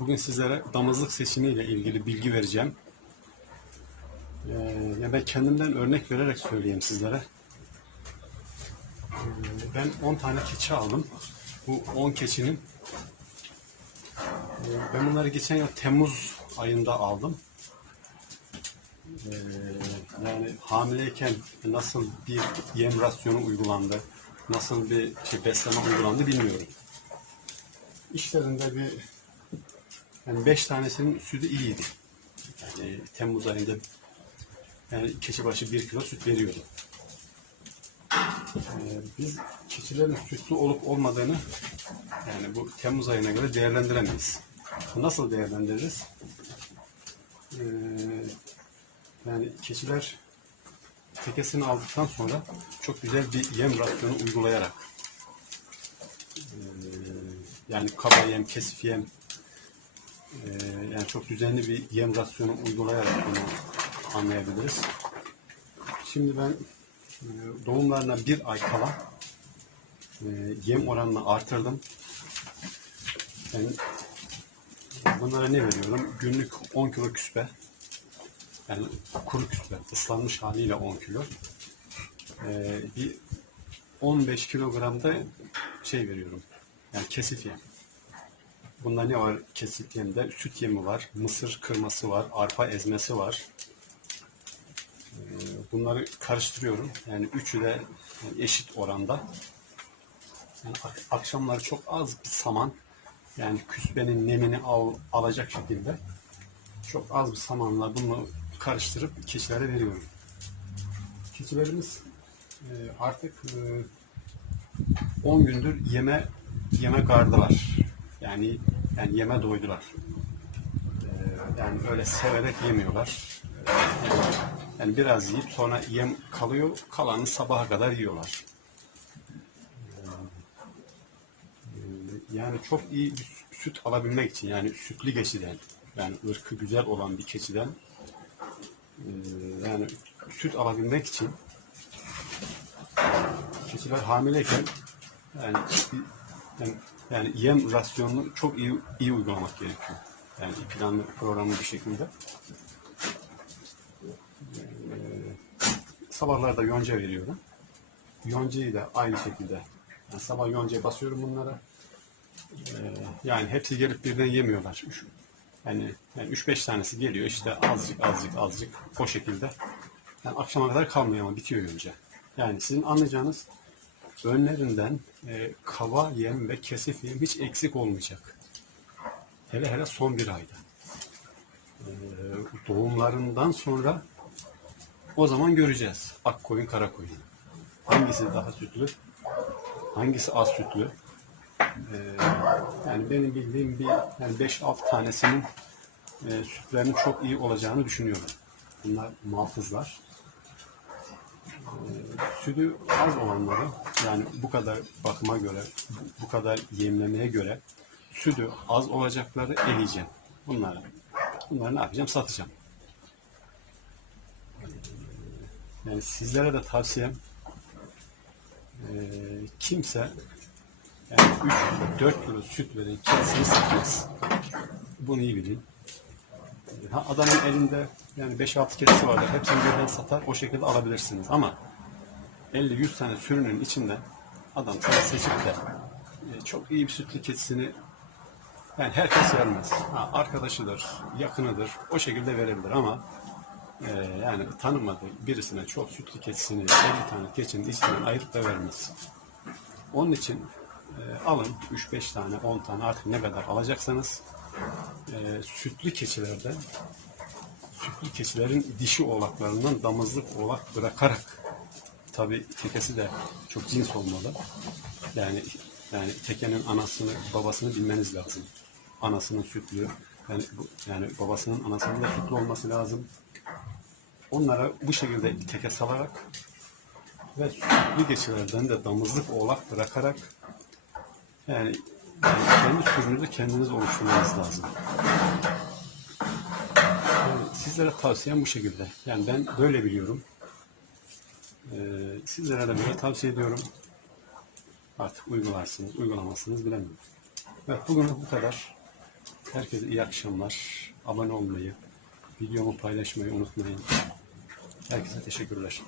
Bugün sizlere damızlık seçimiyle ilgili bilgi vereceğim. Ee, ben kendimden örnek vererek söyleyeyim sizlere. Ee, ben 10 tane keçi aldım. Bu 10 keçinin e, ben bunları geçen yıl Temmuz ayında aldım. Ee, yani hamileyken nasıl bir yem rasyonu uygulandı, nasıl bir şey, besleme uygulandı bilmiyorum. İşlerinde bir yani beş tanesinin sütü iyiydi. Yani Temmuz ayında yani keçi başı bir kilo süt veriyordu. Ee, biz keçilerin sütlü olup olmadığını yani bu Temmuz ayına göre değerlendiremeyiz. Nasıl değerlendiririz? Ee, yani keçiler tekesini aldıktan sonra çok güzel bir yem rasyonu uygulayarak ee, yani kaba yem, kesif yem ee, yani çok düzenli bir yem rasyonu uygulayarak bunu anlayabiliriz. Şimdi ben e, doğumlarına bir ay kala e, yem oranını artırdım. Ben bunlara ne veriyorum? Günlük 10 kilo küspe. Yani kuru küspe, ıslanmış haliyle 10 kilo. Ee, bir 15 kilogram da şey veriyorum. Yani kesif yem. Bunda ne var kesif yemde? Süt yemi var, mısır kırması var, arpa ezmesi var. Ee, Bunları karıştırıyorum. Yani üçü de eşit oranda. Yani ak- akşamları çok az bir saman, yani küspenin nemini al, alacak şekilde çok az bir samanla bunu karıştırıp keçilere veriyorum. Keçilerimiz e, artık e, 10 gündür yeme yeme gardılar. Yani yani yeme doydular. Ee, yani öyle severek yemiyorlar. Ee, Yani, biraz yiyip sonra yem kalıyor, kalanı sabaha kadar yiyorlar. Ee, Yani çok iyi bir sü- süt alabilmek için yani sütlü keçiden yani ırkı güzel olan bir keçiden e, yani süt alabilmek için keçiler hamileyken yani, yani, yani yem rasyonunu çok iyi iyi uygulamak gerekiyor. Yani planlı programlı bir şekilde. Ee, sabahlarda yonca veriyorum. Yoncayı da aynı şekilde. Yani sabah yoncaya basıyorum bunlara. Ee, yani hepsi gelip birden yemiyorlar. Yani, yani 3-5 tanesi geliyor işte azıcık azıcık azıcık o şekilde. Yani akşama kadar kalmıyor ama bitiyor yonca. Yani sizin anlayacağınız önlerinden e, kaba yem ve kesif yem hiç eksik olmayacak. Hele hele son bir ayda. E, doğumlarından sonra o zaman göreceğiz. Ak koyun, kara koyun. Hangisi daha sütlü, hangisi az sütlü. E, yani benim bildiğim bir yani 5-6 tanesinin e, sütlerinin çok iyi olacağını düşünüyorum. Bunlar muhafızlar sütü az olanları yani bu kadar bakıma göre, bu- kadar yemlemeye göre sütü az olacakları eleyeceğim. Bunları. Bunları ne yapacağım? Satacağım. Yani sizlere de tavsiyem eee, kimse yani 3-4 kilo süt veren kimseyi satmaz. Bunu iyi bilin. Ha, adamın elinde yani 5-6 keçisi vardır. Hepsini birden satar. O şekilde alabilirsiniz. Ama 50-100 tane sürünün içinde adam sana seçip de e, çok iyi bir sütlü keçisini yani herkes vermez. Ha, arkadaşıdır, yakınıdır. O şekilde verebilir ama e, yani tanımadığı birisine çok sütlü keçisini 50 tane keçinin içinden ayırıp da vermez. Onun için e, alın 3-5 tane, 10 tane artık ne kadar alacaksanız e, sütlü keçilerde sütlü keçilerin dişi oğlaklarından damızlık oğlak bırakarak tabi tekesi de çok cins olmalı. Yani yani tekenin anasını babasını bilmeniz lazım. Anasının sütlü yani yani babasının anasının da sütlü olması lazım. Onlara bu şekilde teke salarak ve sütlü keçilerden de damızlık oğlak bırakarak yani, yani kendi sürünüzü kendiniz oluşturmanız lazım. Yani sizlere tavsiyem bu şekilde. Yani ben böyle biliyorum. Ee, sizlere de böyle tavsiye ediyorum. Artık uygularsınız, uygulamazsınız bilemiyorum. Evet bugün bu kadar. Herkese iyi akşamlar. Abone olmayı, videomu paylaşmayı unutmayın. Herkese teşekkürler.